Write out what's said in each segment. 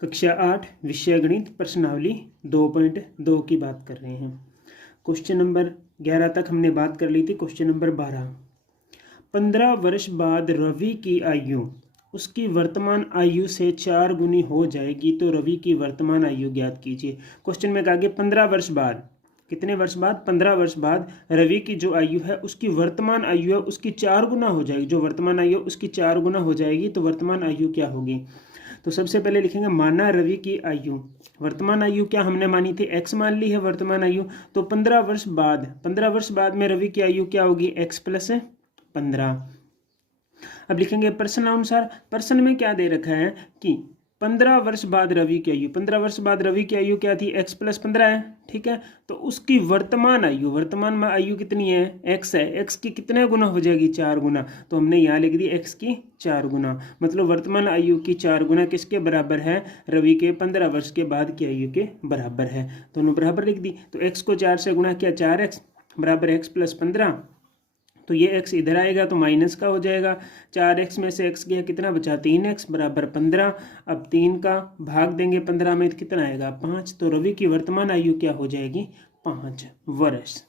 कक्षा 8 विषय गणित प्रश्नावली 2.2 की बात कर रहे हैं। क्वेश्चन नंबर 11 तक हमने बात कर ली थी। क्वेश्चन नंबर 12, 15 वर्ष बाद रवि की आयु उसकी वर्तमान आयु से 4 गुनी हो जाएगी तो रवि की वर्तमान आयु ज्ञात कीजिए। क्वेश्चन में कहा गया 15 वर्ष बाद, कितने वर्ष बाद? 15 वर्ष बाद रवि की जो आयु है उसकी वर्तमान आयु है उसकी 4 गुना हो जाएगी। जो वर्तमान आयु है उसकी 4 गुना हो जाएगी तो वर्तमान आयु क्या होगी? तो सबसे पहले लिखेंगे माना रवि की आयु, वर्तमान आयु क्या हमने मानी थी? x मान ली है वर्तमान आयु। तो 15 वर्ष बाद, 15 वर्ष बाद में रवि की आयु क्या होगी? x plus 15। अब लिखेंगे प्रश्न अनुसार, प्रश्न में क्या दे रखा है कि 15 वर्ष बाद रवि की आयु, 15 वर्ष बाद रवि की आयु क्या थी? x प्लस 15 है, ठीक है। तो उसकी वर्तमान आयु, वर्तमान में आयु कितनी है? x है। x की कितने गुना हो जाएगी? 4 गुना। तो हमने यहाँ लिख दी x की 4 गुना, मतलब वर्तमान आयु की 4 गुना किसके बराबर है? रवि के 15 वर्ष के बाद की आयु के बराबर है। दोनों बराबर लिख दी। तो x को 4 से गुना किया, 4x बराबर x प्लस 15। तो ये x इधर आएगा तो माइनस का हो जाएगा। 4x में से x गया, कितना बचा? 3x बराबर 15। अब 3 का भाग देंगे 15 में तो कितना आएगा? 5। तो रवि की वर्तमान आयु क्या हो जाएगी? 5 वर्ष।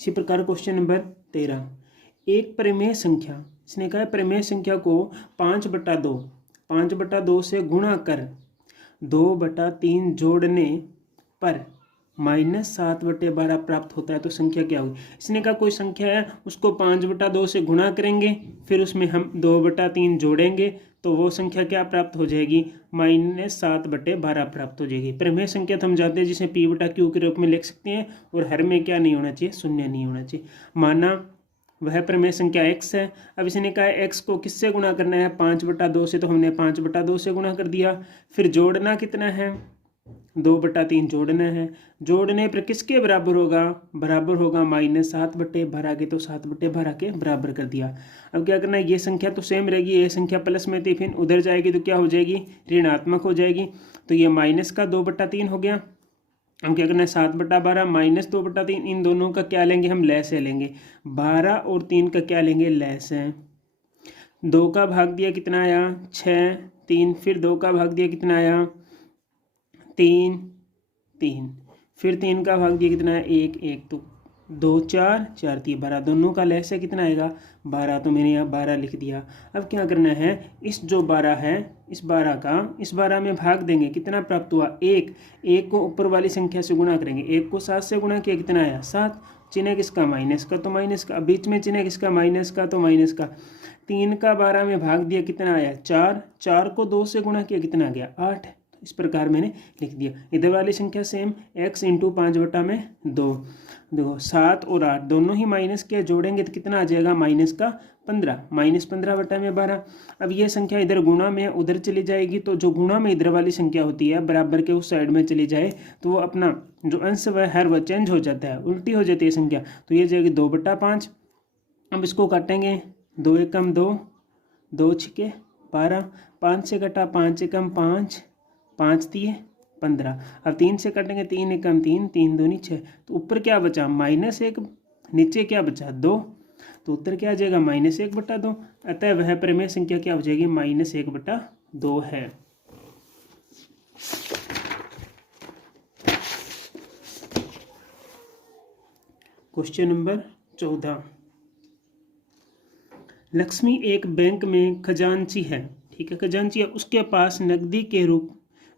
इसी प्रकार क्वेश्चन नंबर 13, एक परिमेय संख्या, इसने कहा परिमेय संख्या को 5/2 से गुणा कर 2/3 जोड़ने पर -7/12 प्राप्त होता है तो संख्या क्या होगी? इसने कहा कोई संख्या है उसको 5/2 से गुणा करेंगे, फिर उसमें हम 2/3 जोड़ेंगे तो वो संख्या क्या प्राप्त हो जाएगी? -7/12 प्राप्त हो जाएगी। परिमेय संख्या तो हम जानते हैं जिसे p/q के रूप में लिख सकते हैं और हर में क्या नहीं होना चाहिए? शून्य नहीं होना चाहिए। माना वह परिमेय संख्या x है। अब इसने कहा है x को किससे गुणा करना है? 5/2 से, तो हमने 5/2 से गुणा कर दिया। फिर जोड़ना कितना है? 2/3 जोड़ना है। जोड़ने पर किसके बराबर होगा? बराबर होगा -7/12 के, तो 7/12 के बराबर कर दिया। अब क्या करना है? ये संख्या तो सेम रहेगी, ये संख्या प्लस में थी, फिर उधर जाएगी तो क्या हो जाएगी? ऋणात्मक हो जाएगी। तो ये माइनस का 2/3 हो गया। हम क्या करना है? 7/12 माइनस 2/3, इन दोनों का क्या लेंगे? हम लैस लेंगे। 12 और 3 का क्या लेंगे? लैस है। 2 का भाग दिया कितना आया? 6, 3, फिर 2 का भाग दिया कितना आया? 3, 3, फिर 3 का भाग दिया कितना है? 1, 1, तो 2, 4, 4, 3, 12, दोनों का लहसे कितना आएगा? 12। तो मैंने यहाँ 12 लिख दिया। अब क्या करना है? इस जो 12 है, इस 12 का इस 12 में भाग देंगे, कितना प्राप्त हुआ? 1। 1 को ऊपर वाली संख्या से गुणा करेंगे, 1 को 7 से गुणा किया, कितना आया? 7। चिन्ह किसका? माइनस का, तो माइनस का। बीच में चिन्ह किसका? माइनस का, तो माइनस का। 3 का 12 में भाग दिया, कितना आया? 4। 4 को 2 से गुणा किया, कितना आ गया? 8। इस प्रकार मैंने लिख दिया। इधर वाली संख्या सेम, x इंटू 5/2। देखो 7 और 8 दोनों ही माइनस के, जोड़ेंगे तो कितना आ जाएगा? -15, -15/12। अब ये संख्या इधर गुणा में उधर चली जाएगी, तो जो गुणा में इधर वाली संख्या होती है बराबर के उस साइड में चली जाए तो वो अपना जो अंश वह चेंज हो जाता है, उल्टी हो जाती है संख्या। तो ये जाएगी 2/5। अब इसको काटेंगे, 2 एकम 2, 2 छिके 12, 5 से कटा 5 एकम 5, 5 दिए 15। अब 3 से कटेंगे, 3 एकम 3, 3 दूनी 6। तो ऊपर क्या बचा? -1, नीचे क्या बचा? 2। तो उत्तर क्या आ जाएगा? -1/2। अतः वह परिमेय संख्या क्या हो जाएगी? -1/2 है। क्वेश्चन नंबर 14, लक्ष्मी एक बैंक में खजांची है, ठीक है, खजांची है। उसके पास नकदी के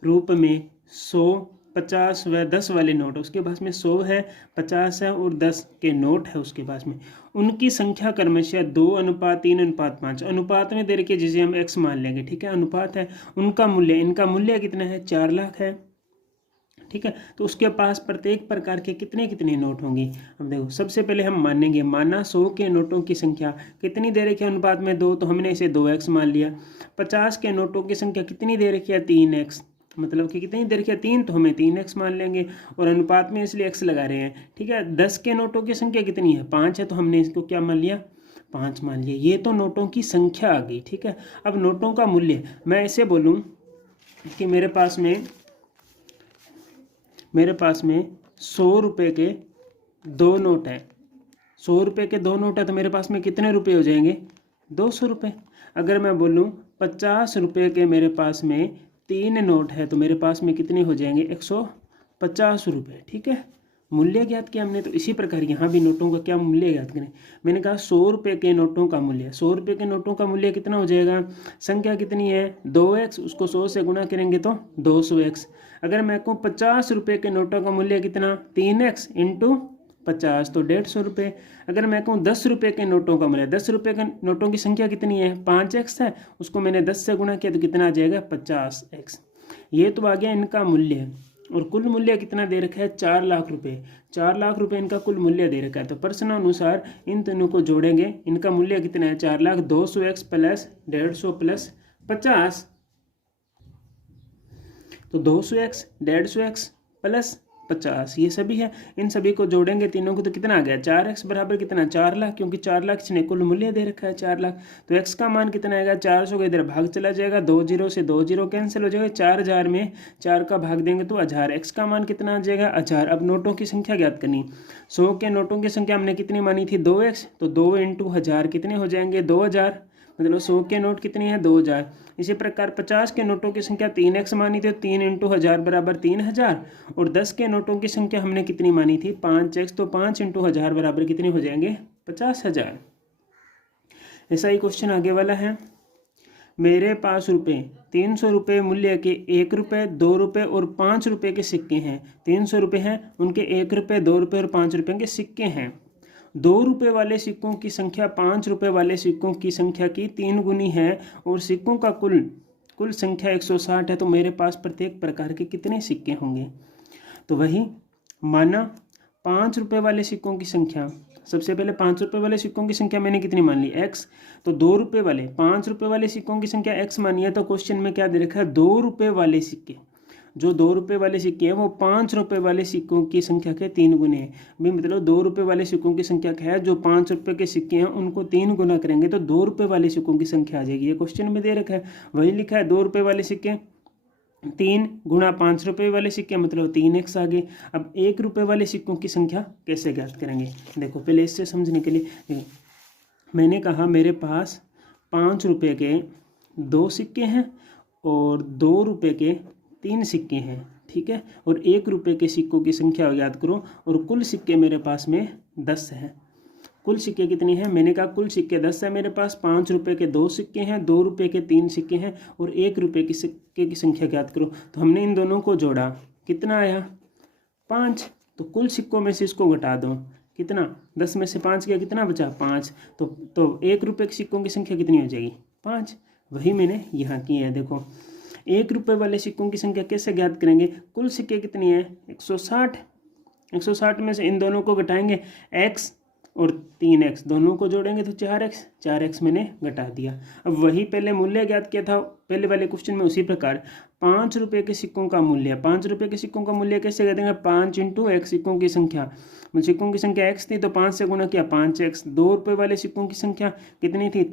रूप में 100, 50 व 10 वाले नोट, उसके पास में 100 है, 50 है और 10 के नोट है उसके पास में। उनकी संख्या क्रमशः 2:3:5 अनुपात में दे रखी है, जिसे हम x मान लेंगे, ठीक है, अनुपात है। उनका मूल्य, इनका मूल्य कितना है? 4 लाख है, ठीक है। तो उसके पास प्रत्येक प्रकार के कितने कितने नोट होंगे? अब देखो सबसे पहले हम मानेंगे, माना 100 के नोटों की संख्या कितनी दे रखी है? अनुपात में 2, तो हमने इसे 2x मान लिया। 50 के नोटों की संख्या कितनी दे रखी है? 3x, मतलब कि कितनी दे रखी है? 3, तो हमें 3x मान लेंगे और अनुपात में इसलिए x लगा रहे हैं, ठीक है। 10 के नोटों की संख्या कितनी है? 5 है, तो हमने इसको क्या मान लिया? 5 मान लिया। ये तो नोटों की संख्या आ गई, ठीक है। अब नोटों का मूल्य, मैं ऐसे बोलूँ कि मेरे पास में 100 रुपये के 2 नोट हैं। 100 रुपये के 2 नोट है तो मेरे पास में कितने रुपये हो जाएंगे? 200 रुपये। अगर मैं बोलूँ 50 रुपये के मेरे पास में 3 नोट है तो मेरे पास में कितने हो जाएंगे 150 रुपये। ठीक है, मूल्य ज्ञात किया हमने। तो इसी प्रकार यहाँ भी नोटों का क्या मूल्य ज्ञात करें। मैंने कहा 100 रुपये के नोटों का मूल्य, 100 रुपये के नोटों का मूल्य कितना हो जाएगा, संख्या कितनी है 2x, उसको 100 से गुणा करेंगे तो 200x। अगर मैं कहूँ 50 रुपये के नोटों का मूल्य कितना 3x इंटू 50 तो 150 रुपये। अगर मैं कहूँ 10 रुपये के नोटों का मूल्य, 10 रुपये के नोटों की संख्या कितनी है 5x है, उसको मैंने 10 से गुणा किया तो कितना आ जाएगा 50x। ये तो आ गया इनका मूल्य। और कुल मूल्य कितना दे रखा है 4 लाख रुपए। 4 लाख रुपए इनका कुल मूल्य दे रखा है। तो प्रश्नानुसार इन दोनों को जोड़ेंगे, इनका मूल्य कितना है 4 लाख, 200x प्लस 150 प्लस 50। तो 200x 150x प्लस 50 ये सभी है। इन सभी को जोड़ेंगे तीनों को तो कितना आ गया 4x बराबर कितना 4 लाख, क्योंकि 4 लाख इसने कुल मूल्य दे रखा है 4 लाख। तो x का मान कितना आएगा 400 का इधर भाग चला जाएगा, 2 0 से 2 0 कैंसिल हो जाएगा, 4000 में 4 का भाग देंगे तो 1000। x का मान कितना आ जाएगा 1000। अब नोटों की संख्या ज्ञात करनी। 100 के नोटों की संख्या हमने कितनी मानी थी 2x, तो 2 इंटू 1000 कितने हो जाएंगे 2000, मतलब 100 के नोट कितनी है 2000। इसी प्रकार 50 के नोटों की संख्या 3x मानी थी, 3 इंटू 1000 बराबर 3000। और 10 के नोटों की संख्या हमने कितनी मानी थी 5x, तो 5 इंटू 1000 बराबर कितने हो जाएंगे 50,000। ऐसा ही क्वेश्चन आगे वाला है। मेरे पास 300 रुपये मूल्य के 1 रुपये 2 रुपये और 5 रुपये के सिक्के हैं। 300 रुपये हैं, उनके 1 रुपये 2 रुपये और 5 रुपये के सिक्के हैं। 2 रुपये वाले सिक्कों की संख्या 5 रुपये वाले सिक्कों की संख्या की 3 गुनी है और सिक्कों का कुल संख्या 160 है। तो मेरे पास प्रत्येक प्रकार के कितने सिक्के होंगे। तो वही माना 5 रुपये वाले सिक्कों की संख्या, सबसे पहले 5 रुपये वाले सिक्कों की संख्या मैंने कितनी मान ली x। तो 2 रुपये वाले 5 रुपये वाले सिक्कों की संख्या x मानी है। तो क्वेश्चन में क्या दे रखा है 2 रुपये वाले सिक्के, जो 2 रुपये वाले सिक्के हैं वो 5 रुपये वाले सिक्कों की संख्या के 3 गुने हैं। भी मतलब 2 रुपये वाले सिक्कों की संख्या क्या है, जो 5 रुपये के सिक्के हैं उनको 3 गुना करेंगे तो 2 रुपये वाले सिक्कों की संख्या आ जाएगी। ये क्वेश्चन में दे रखा है, वही लिखा है 2 रुपये वाले सिक्के 3 गुणा 5 रुपये वाले सिक्के मतलब 3x आ गए। अब 1 रुपये वाले सिक्कों की संख्या कैसे ज्ञात करेंगे, देखो पहले इससे समझने के लिए मैंने कहा मेरे पास 5 रुपये के 2 सिक्के हैं और 2 रुपये के 3 सिक्के हैं, ठीक है। और 1 रुपये के सिक्कों की संख्या याद करो और कुल सिक्के मेरे पास में 10 हैं। कुल सिक्के कितने हैं, मैंने कहा कुल सिक्के 10 है मेरे पास। 5 रुपये के 2 सिक्के हैं, 2 रुपये के 3 सिक्के हैं और 1 रुपये के सिक्के की संख्या ज्ञात करो। तो हमने इन दोनों को जोड़ा, कितना आया 5। तो कुल सिक्कों में से इसको घटा दो, कितना 10 में से 5 गया, कितना बचा 5। तो 1 रुपये के सिक्कों की संख्या कितनी हो जाएगी 5। वही मैंने यहाँ की है। देखो 1 रुपये वाले सिक्कों की संख्या कैसे ज्ञात करेंगे, कुल सिक्के कितनी है 160। 160 में से इन दोनों को घटाएंगे x और 3x, दोनों को जोड़ेंगे तो 4x मैंने घटा दिया। अब वही पहले मूल्य ज्ञात किया था पहले वाले क्वेश्चन में, उसी प्रकार 5 रुपये के सिक्कों का मूल्य, 5 रुपये के सिक्कों का मूल्य कैसे कहते हैं 5 इंटू x, सिक्कों की संख्या, सिक्कों की संख्या x थी तो 5 से गुणा किया 5x। 2 रुपये वाले सिक्कों की संख्या कितनी थी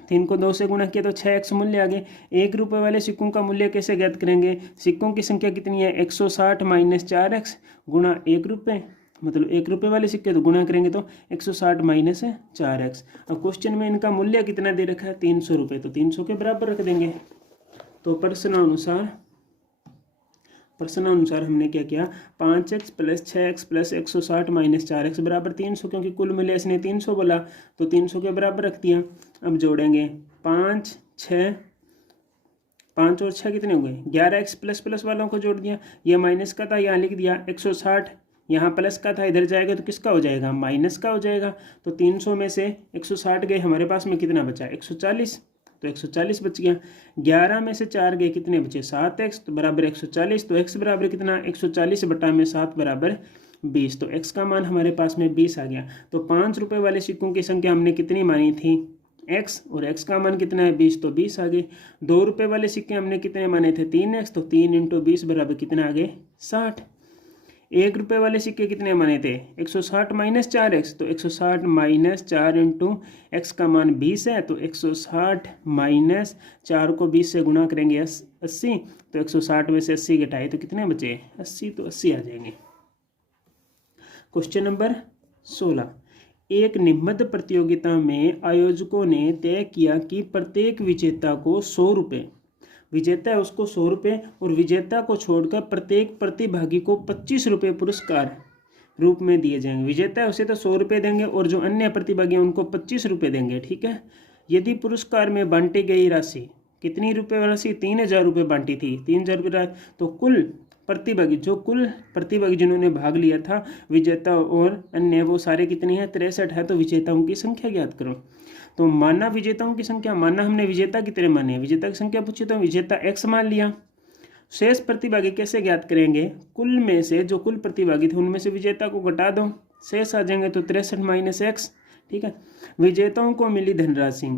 3 को 2 से गुणा किया तो 6x मूल्य आ गए। 1 रुपये वाले सिक्कों का मूल्य कैसे ज्ञात करेंगे, सिक्कों की संख्या कितनी है 160 माइनस 4x गुणा 1 रुपये, मतलब 1 रुपये वाले सिक्के तो गुणा करेंगे तो 160 माइनस 4x। अब क्वेश्चन में इनका मूल्य कितना दे रखा है 300 रुपये, तो 300 के बराबर रख देंगे। तो प्रश्नानुसार हमने क्या किया 5x plus 6x plus 160 minus 4x बराबर 300, क्योंकि कुल मूल्य इसने 300 बोला तो 300 के बराबर रख दिया। अब जोड़ेंगे 5 और 6 कितने हो गए 11x प्लस वालों को जोड़ दिया, ये माइनस का था यहाँ लिख दिया, 160 यहाँ प्लस का था इधर जाएगा तो किसका हो जाएगा माइनस का हो जाएगा। तो 300 में से 160 गए, हमारे पास में कितना बचा 140, तो 140 बच गया। 11 में से 4 गए, कितने बचे 7x, तो बराबर 140। तो x बराबर कितना 140 बटा में 7 बराबर 20, तो x का मान हमारे पास में 20 आ गया। तो 5 रुपये वाले सिक्कों की संख्या हमने कितनी मानी थी x, और x का मान कितना है 20, तो 20 आ गए। 2 रुपये वाले सिक्के हमने कितने माने थे 3x, तो 3 इंटू 20 बराबर कितना आ गए 60। 1 रुपये वाले सिक्के कितने माने थे 160 माइनस 4x, तो 160 माइनस 4 इंटू एक्स का मान 20 है, तो 160 माइनस 4 को 20 से गुणा करेंगे 80, तो 160 में से 80 घटाए तो कितने बचे 80, तो 80 आ जाएंगे। क्वेश्चन नंबर 16, एक निबंध प्रतियोगिता में आयोजकों ने तय किया कि प्रत्येक विजेता को 100 रुपये, विजेता है उसको 100 रुपये और विजेता को छोड़कर प्रत्येक प्रतिभागी को 25 रुपये पुरस्कार रूप में दिए जाएंगे। विजेता है उसे तो 100 रुपये देंगे और जो अन्य प्रतिभागी हैं उनको 25 रुपये देंगे, ठीक है। यदि पुरस्कार में बांटी गई राशि कितनी रुपये राशि 3000 रुपये बांटी थी, 3000 रुपये, तो कुल प्रतिभागी जिन्होंने भाग लिया था विजेता और अन्य वो सारे कितने हैं 63 है। तो विजेताओं की संख्या ज्ञात करो। तो माना विजेताओं की संख्या, माना हमने विजेता कितने माने, विजेता की संख्या पूछी तो विजेता x मान लिया। शेष प्रतिभागी कैसे ज्ञात करेंगे, कुल में से जो कुल प्रतिभागी थे उनमें से विजेता को घटा दो, शेष आ जाएंगे तो 63 माइनस x, ठीक है। विजेताओं को मिली धनराशि,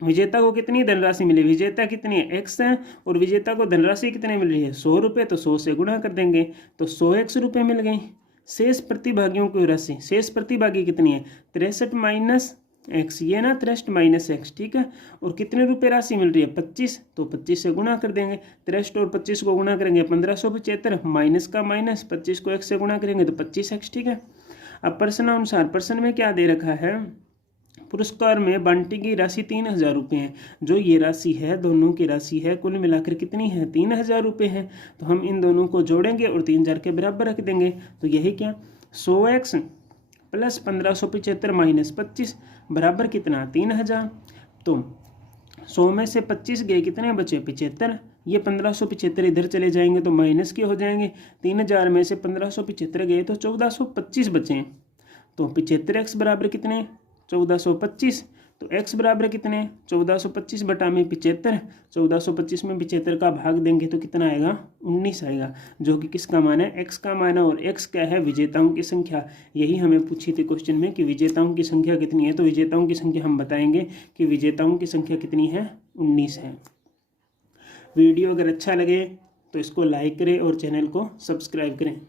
विजेता को कितनी धनराशि मिली, विजेता कितनी है x है और विजेता को धनराशि कितनी मिल रही है 100 रुपये, तो 100 से गुणा कर देंगे तो 100x रुपये मिल गए। शेष प्रतिभागियों की राशि, शेष प्रतिभागी कितनी है 63 माइनस x, ये ना 63 माइनस x, ठीक है। और कितने रुपये राशि मिल रही है 25, तो 25 से गुणा कर देंगे, 63 और 25 को गुणा करेंगे 1575, माइनस का माइनस 25 को x से गुणा करेंगे तो 25x, ठीक है। अब प्रश्नानुसार, प्रश्न में क्या दे रखा है, पुरस्कार में बांटी गई राशि 3000 रुपये है। जो ये राशि है दोनों की राशि है कुल मिलाकर कितनी है 3000 रुपये है। तो हम इन दोनों को जोड़ेंगे और 3000 के बराबर रख देंगे। तो यही क्या 100x प्लस 1575 माइनस 25 बराबर कितना 3000। तो 100 में से 25 गए कितने बचे 75, ये 1575 इधर चले जाएंगे तो माइनस के हो जाएंगे। 3000 में से 1575 गए तो 1425 बचे। तो 75x बराबर कितने 1425, तो x बराबर कितने 1425 बटा में 75, 1425 में 75 का भाग देंगे तो कितना आएगा 19 आएगा, जो कि किसका मान है x का मान है। और x क्या है विजेताओं की संख्या। यही हमें पूछी थी क्वेश्चन में कि विजेताओं की संख्या कितनी है। तो विजेताओं की संख्या हम बताएंगे कि विजेताओं की संख्या कितनी है 19 है। वीडियो अगर अच्छा लगे तो इसको लाइक करें और चैनल को सब्सक्राइब करें।